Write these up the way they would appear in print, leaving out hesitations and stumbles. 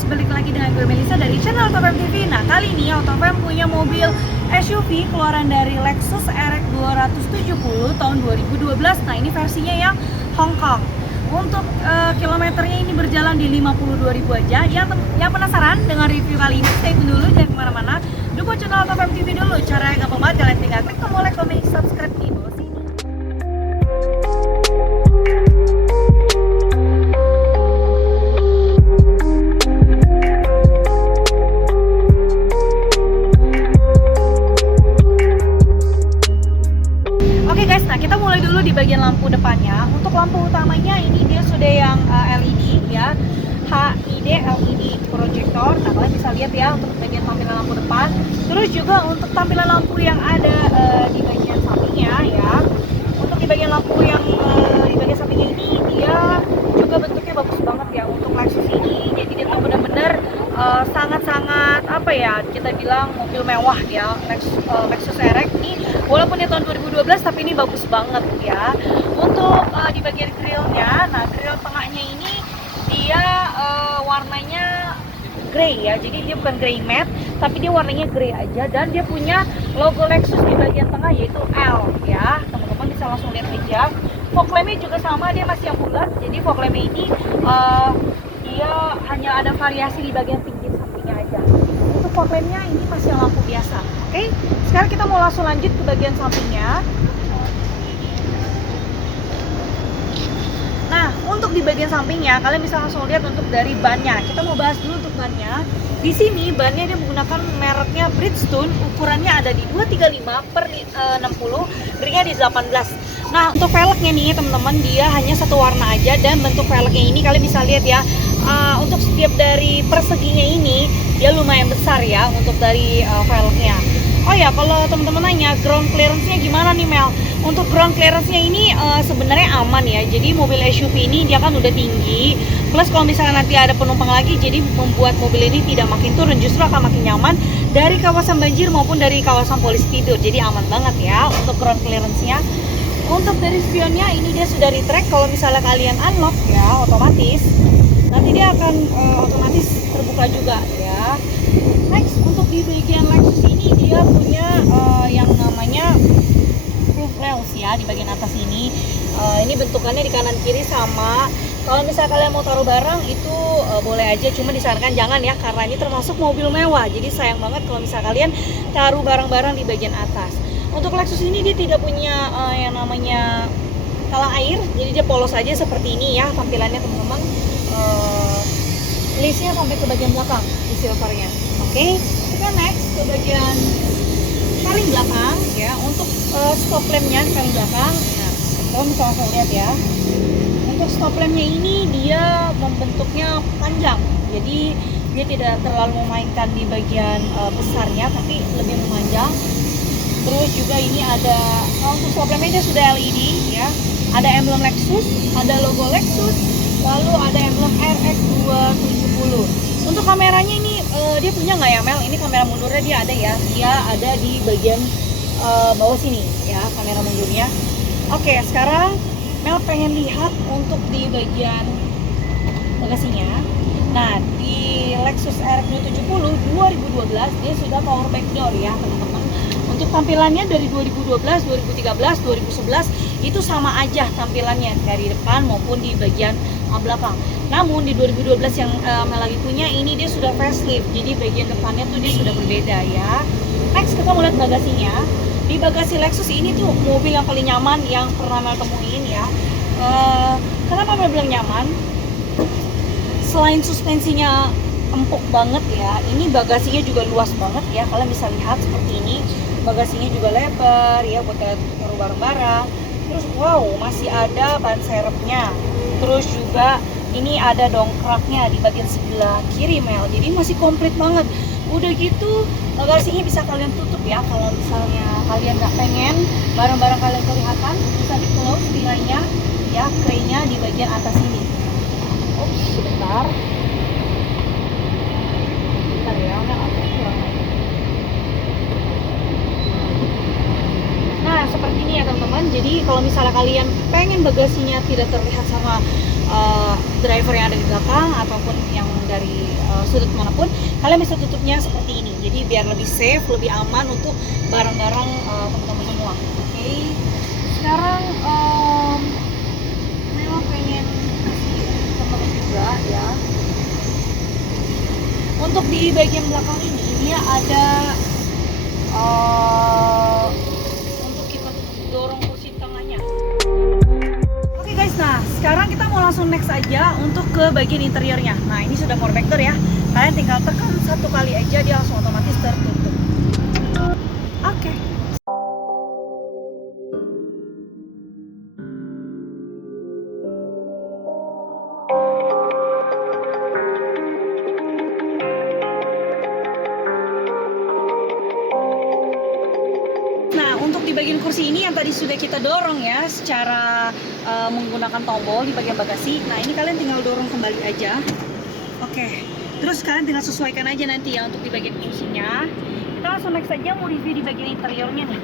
guys, balik lagi dengan gue Melisa dari channel Autofam TV. Nah, kali ini Autofam punya mobil SUV keluaran dari Lexus RX 270 tahun 2012. Nah, ini versinya yang Hong Kong. Untuk kilometernya ini berjalan di 52.000 aja. Yang penasaran dengan review kali ini, stay tune dulu, jangan kemana-mana. Dukung channel Autofam TV dulu. Caranya gampang banget, kalian tinggal klik tombol like, comment, subscribe di bawah sini. Oke guys, nah kita mulai dulu di bagian lampu depannya. Untuk lampu utamanya ini dia sudah yang LED ya, HID LED projector. Nah kalian bisa lihat ya untuk bagian tampilan lampu depan. Terus juga untuk tampilan lampu yang ada di bagian sampingnya ya. Untuk di bagian lampu yang di bagian sampingnya ini dia juga bentuknya bagus banget ya untuk Lexus ini. Jadi dia tuh benar-benar sangat-sangat apa ya, kita bilang mobil mewah ya, Lexus RX ini. Walaupun dia tahun 2012 tapi ini bagus banget ya. Untuk di bagian grillnya, nah grill tengahnya ini dia warnanya grey ya. Jadi dia bukan grey matte tapi dia warnanya grey aja, dan dia punya logo Lexus di bagian tengah yaitu L ya. Teman-teman bisa langsung lihat aja. Fog lampnya juga sama, dia masih yang bulat. Jadi fog lampnya ini dia hanya ada variasi di bagian pinggir sampingnya aja. Untuk fog lampnya ini masih yang lampu biasa. Oke, sekarang kita mau langsung lanjut ke bagian sampingnya. Nah, untuk di bagian sampingnya kalian bisa langsung lihat untuk dari bannya. Kita mau bahas dulu untuk bannya. Di sini bannya dia menggunakan mereknya Bridgestone, ukurannya ada di 235/60, ringnya di 18. Nah, untuk velgnya nih teman-teman, dia hanya satu warna aja, dan bentuk velgnya ini kalian bisa lihat ya. Untuk setiap dari perseginya ini dia lumayan besar ya untuk dari velgnya. Oh ya, kalau teman-teman nanya ground clearance-nya gimana nih Mel? Untuk ground clearance-nya ini sebenarnya aman ya. Jadi mobil SUV ini dia kan udah tinggi. Plus kalau misalnya nanti ada penumpang lagi, jadi membuat mobil ini tidak makin turun, justru akan makin nyaman dari kawasan banjir maupun dari kawasan polisi tidur. Jadi aman banget ya untuk ground clearance-nya. Untuk dari spionnya ini dia sudah retract. Kalau misalnya kalian unlock ya otomatis, nanti dia akan otomatis terbuka juga ya. Next, untuk di bagian Lexus ini dia punya yang namanya roof rails ya di bagian atas ini. Ini bentukannya di kanan kiri sama. Kalau misalnya kalian mau taruh barang itu boleh aja, cuma disarankan jangan ya, karena ini termasuk mobil mewah. Jadi sayang banget kalau misalnya kalian taruh barang-barang di bagian atas. Untuk Lexus ini dia tidak punya yang namanya talang air, jadi dia polos aja seperti ini ya tampilannya teman-teman. Listnya sampai ke bagian belakang di silvernya. Oke, kita next ke bagian paling belakang ya. Untuk stop lampnya di paling belakang, nah kalian bisa langsung lihat ya. Untuk stop lampnya ini dia membentuknya panjang, jadi dia tidak terlalu memainkan di bagian besarnya, tapi lebih memanjang. Terus juga ini ada untuk stop lampnya dia sudah LED ya. Ada emblem Lexus, ada logo Lexus, lalu ada emblem RX 270. Untuk kameranya ini dia punya nggak ya Mel? Ini kamera mundurnya dia ada ya. Dia ada di bagian bawah sini ya kamera mundurnya. Oke, sekarang Mel pengen lihat untuk di bagian bagasinya. Nah, di Lexus RX 270 2012 dia sudah power back door ya teman-teman. Untuk tampilannya dari 2012, 2013, 2011 itu sama aja tampilannya dari depan maupun di bagian belakang. Namun di 2012 yang Mel lagi punya ini dia sudah facelift, jadi bagian depannya tuh dia sudah berbeda ya. Next kita mau lihat bagasinya. Di bagasi Lexus ini tuh mobil yang paling nyaman yang pernah Mel temuin ya. Kenapa Mel bilang nyaman? Selain suspensinya empuk banget ya, ini bagasinya juga luas banget ya. Kalian bisa lihat seperti ini. Bagasinya juga lebar ya buat taruh barang-barang. Terus wow, masih ada ban serepnya. Terus juga ini ada dongkraknya di bagian sebelah kiri Mel. Jadi masih komplit banget. Udah gitu bagasinya bisa kalian tutup ya. Kalau misalnya kalian nggak pengen barang-barang kalian kelihatan, bisa di close tirainya ya, kraynya di bagian atas ini. Ups, sebentar. Bentar ya, Nah, seperti ini ya teman-teman. Jadi kalau misalnya kalian pengen bagasinya tidak terlihat sama driver yang ada di belakang ataupun yang dari sudut manapun, kalian bisa tutupnya seperti ini. Jadi biar lebih safe, lebih aman untuk barang-barang teman-teman semua. Oke. Sekarang memang pengen kasih teman juga ya. Untuk di bagian belakang ini dia ada untuk kita dorong kursi tengahnya. Oke guys, nah sekarang kita mau langsung next aja untuk ke bagian interiornya. Nah ini sudah power factor ya, kalian tinggal tekan satu kali aja dia langsung otomatis tertutup. Oke. Untuk di bagian kursi ini yang tadi sudah kita dorong ya secara menggunakan tombol di bagian bagasi. Nah ini kalian tinggal dorong kembali aja. Oke. Terus kalian tinggal sesuaikan aja nanti ya untuk di bagian kursinya. Kita langsung next aja mau review di bagian interiornya nih.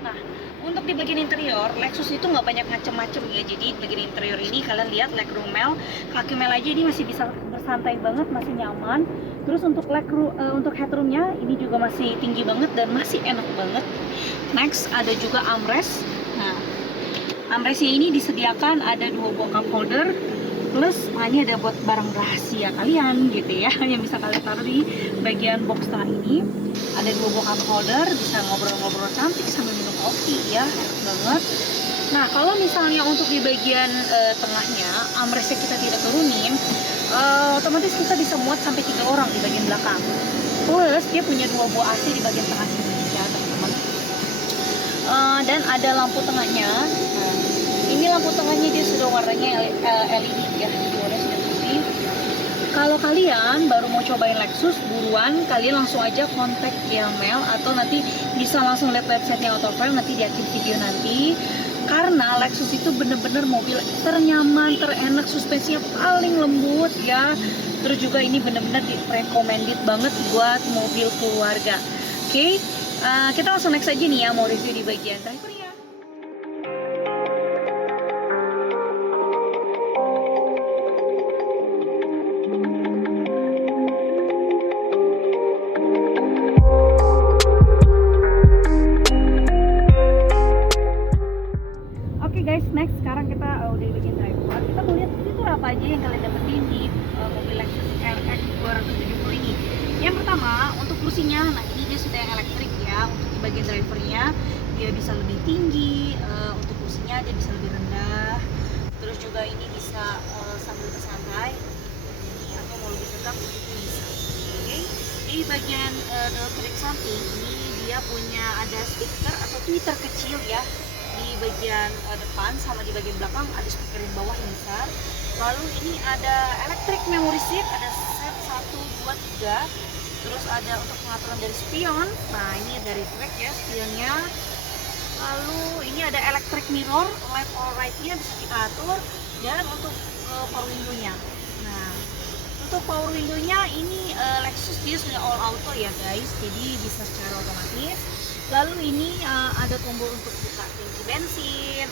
Nah untuk di bagian interior Lexus itu nggak banyak macam-macam ya. Jadi di bagian interior ini kalian lihat legroom mel, kaki mel aja ini masih bisa bersantai banget, masih nyaman. Terus untuk untuk headroomnya ini juga masih tinggi banget dan masih enak banget. Next ada juga armrest. Nah, armrestnya ini disediakan ada 2 buah cup holder. Plus, ini ada buat barang rahasia kalian gitu ya, yang bisa kalian taruh di bagian box tengah ini. Ada 2 buah cup holder, bisa ngobrol-ngobrol cantik sambil minum kopi ya, enak banget. Nah, kalau misalnya untuk di bagian tengahnya, armrestnya kita tidak turunin, otomatis kita bisa muat sampai 3 orang di bagian belakang. Plus dia punya 2 buah AC di bagian tengah sini ya teman-teman. Dan ada lampu tengahnya. Nah, ini lampu tengahnya dia sudah warnanya LED ya, jadi warnanya sudah putih. Kalau kalian baru mau cobain Lexus, buruan kalian langsung aja kontak Mel atau nanti bisa langsung lihat websitenya Autofile nanti di akhir video nanti. Karena Lexus itu bener-bener mobil ternyaman, terenak, suspensinya paling lembut ya. Terus juga ini bener-bener recommended banget buat mobil keluarga. Oke, kita langsung next aja nih ya, mau review di bagian drivernya. Guys, next sekarang kita udah di bagian driver. Kita mau lihat fitur apa aja yang kalian dapetin di mobil Lexus RX 270 ini. Yang pertama untuk kursinya, nah ini dia sudah yang elektrik ya. Untuk di bagian drivernya dia bisa lebih tinggi, untuk kursinya dia bisa lebih rendah. Terus juga ini bisa sambil bersantai, ini atau mau lebih tegak itu bisa. Oke. Di bagian dashboard samping ini dia punya ada speaker atau tweeter kecil ya. Di bagian depan sama di bagian belakang ada speaker di bawah yang besar. Lalu ini ada electric memory seat, ada set 1, 2, 3. Terus ada untuk pengaturan dari spion. Nah ini dari track ya spionnya. Lalu ini ada electric mirror, left or right-nya bisa kita atur. Dan untuk power window-nya. Nah untuk power window-nya ini Lexus dia sudah all auto ya guys, jadi bisa secara otomatis. Lalu ini ada tombol untuk buka tangki bensin,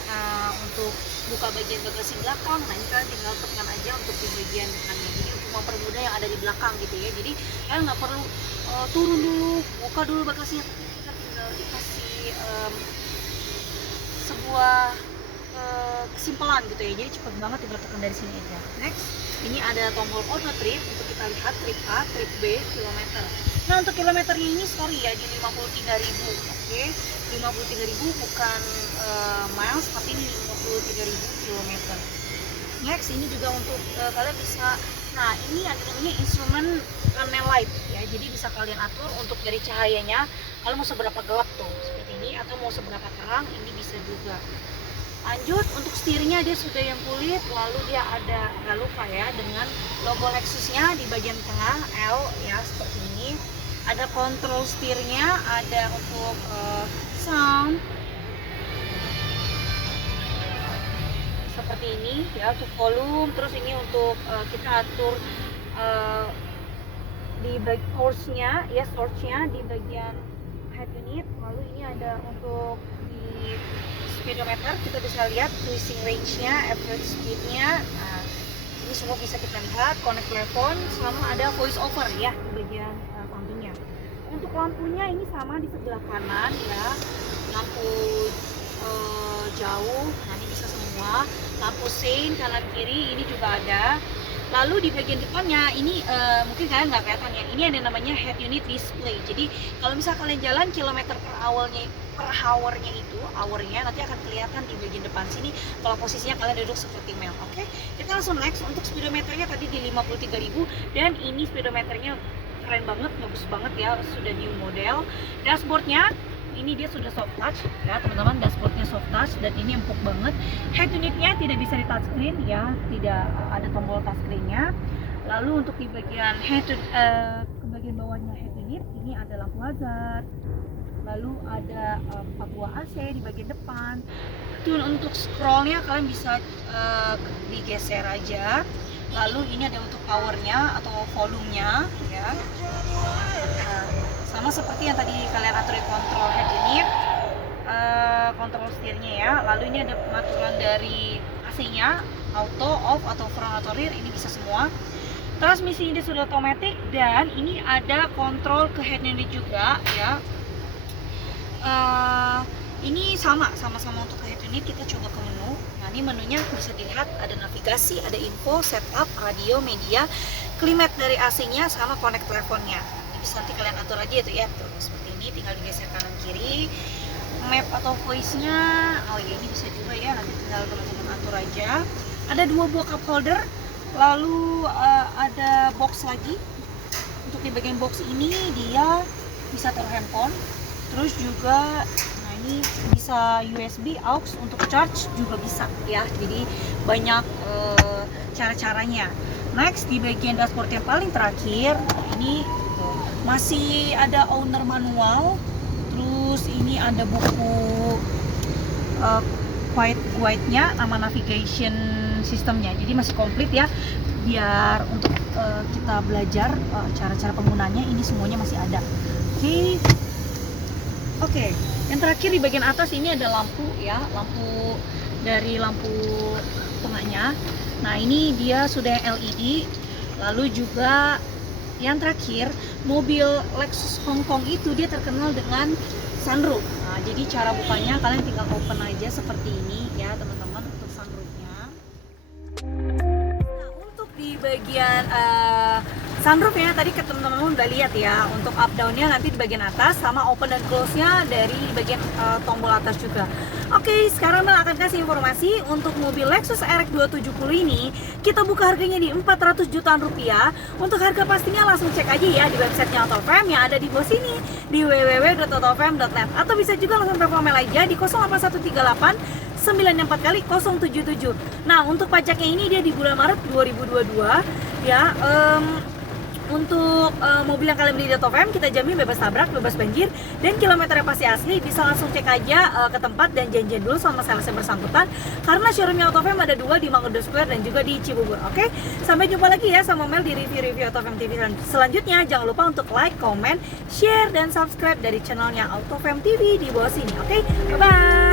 untuk buka bagian bagasi belakang. Nah ini kalian tinggal tekan aja untuk di bagian depannya. Jadi untuk mempermudah yang ada di belakang gitu ya. Jadi kalian nggak perlu turun dulu, buka dulu bagasinya, tapi kita tinggal dikasih sebuah kesimpulan gitu ya. Jadi cepet banget tinggal tekan dari sini aja. Next, ini ada tombol auto trip untuk kita lihat trip A, trip B, kilometer. Nah untuk kilometernya ini sorry ya di 53.000, oke, 53.000 bukan miles tapi ini 53.000 kilometer. Next ini juga untuk kalian bisa, nah ini ada namanya instrumen tunnel light ya, jadi bisa kalian atur untuk dari cahayanya, kalau mau seberapa gelap tuh seperti ini atau mau seberapa terang ini bisa juga. Lanjut untuk setirnya dia sudah yang kulit, lalu dia ada, nggak lupa ya, dengan logo Lexusnya di bagian tengah L ya seperti ini. Ada kontrol setirnya, ada untuk sound seperti ini ya untuk volume. Terus ini untuk kita atur di source-nya ya, source-nya di bagian head unit. Lalu ini ada untuk di speedometer, kita bisa lihat cruising range-nya, average speed-nya. Nah, ini semua bisa kita lihat, connect telepon, sama ada voice over ya di bagian sampingnya. Untuk lampunya ini sama di sebelah kanan ya, lampu jauh, nah ini bisa semua. Lampu sein kanan kiri ini juga ada. Lalu di bagian depannya ini mungkin kalian nggak kelihatan ya, ini ada namanya head unit display. Jadi kalau misal kalian jalan kilometer per hournya itu, hournya nanti akan kelihatan di bagian depan sini kalau posisinya kalian duduk seperti male. Oke, kita langsung next. Untuk speedometernya tadi di 53.000 dan ini speedometernya keren banget, bagus banget ya, sudah new model. Dashboardnya ini dia sudah soft touch ya teman-teman, dashboardnya soft touch dan ini empuk banget. Head unitnya tidak bisa di touchscreen ya, tidak ada tombol touchscreennya. Lalu untuk di bagian ke bagian bawahnya head unit ini ada lampu hazard, lalu ada 4 buah AC di bagian depan. Untuk scrollnya kalian bisa digeser aja. Lalu ini ada untuk powernya atau volumenya ya. Sama seperti yang tadi kalian atur di kontrol head unit, kontrol setirnya ya. Lalu ini ada pengaturan dari AC-nya, auto, off atau front atau rear, ini bisa semua. Transmisi ini sudah otomatis dan ini ada kontrol ke head unit juga ya. Ini sama-sama untuk head unit. Kita coba ke menu. Nah ini menunya bisa dilihat, ada navigasi, ada info, setup, radio, media, climate dari AC-nya sama connect teleponnya. Bisa nanti kalian atur aja itu ya, tuh seperti ini, tinggal digeser kanan kiri. Map atau voice-nya, oh ya ini bisa juga ya, nanti tinggal teman-teman atur aja. Ada 2 buah cup holder, lalu ada box lagi. Untuk di bagian box ini dia bisa taruh handphone, terus juga nah ini bisa USB aux untuk charge juga bisa ya, jadi banyak cara-caranya. Next di bagian dashboard yang paling terakhir ini masih ada owner manual, terus ini ada buku guide-nya, nama navigation sistemnya, jadi masih komplit ya, biar untuk kita belajar cara-cara penggunanya, ini semuanya masih ada. Oke. Yang terakhir di bagian atas ini ada lampu ya, lampu dari lampu tengahnya. Nah ini dia sudah LED, lalu juga yang terakhir, mobil Lexus Hongkong itu dia terkenal dengan sunroof. Nah, jadi cara bukanya kalian tinggal open aja seperti ini ya teman-teman untuk sunroofnya. Nah, untuk di bagian sunroofnya tadi teman-teman udah lihat ya, untuk up down-nya nanti di bagian atas, sama open dan close-nya dari bagian tombol atas juga. Oke, sekarang Mel akan kasih informasi untuk mobil Lexus RX 270 ini. Kita buka harganya di 400 jutaan rupiah. Untuk harga pastinya langsung cek aja ya di websitenya Autofam yang ada di bawah sini di www.autofam.net, atau bisa juga langsung telepon Mel aja di 08138 964 kali 077. Nah, untuk pajaknya ini dia di bulan Maret 2022 ya. Untuk mobil yang kalian beli di Autofam kita jamin bebas tabrak, bebas banjir, dan kilometernya pasti asli. Bisa langsung cek aja ke tempat dan janjian dulu sama sales yang bersangkutan, karena showroomnya Autofam ada 2 di Mangga Square dan juga di Cibubur. Oke, sampai jumpa lagi ya sama Mel di review-review Autofam TV selanjutnya. Jangan lupa untuk like, comment, share, dan subscribe dari channelnya Autofam TV di bawah sini. Oke, bye-bye.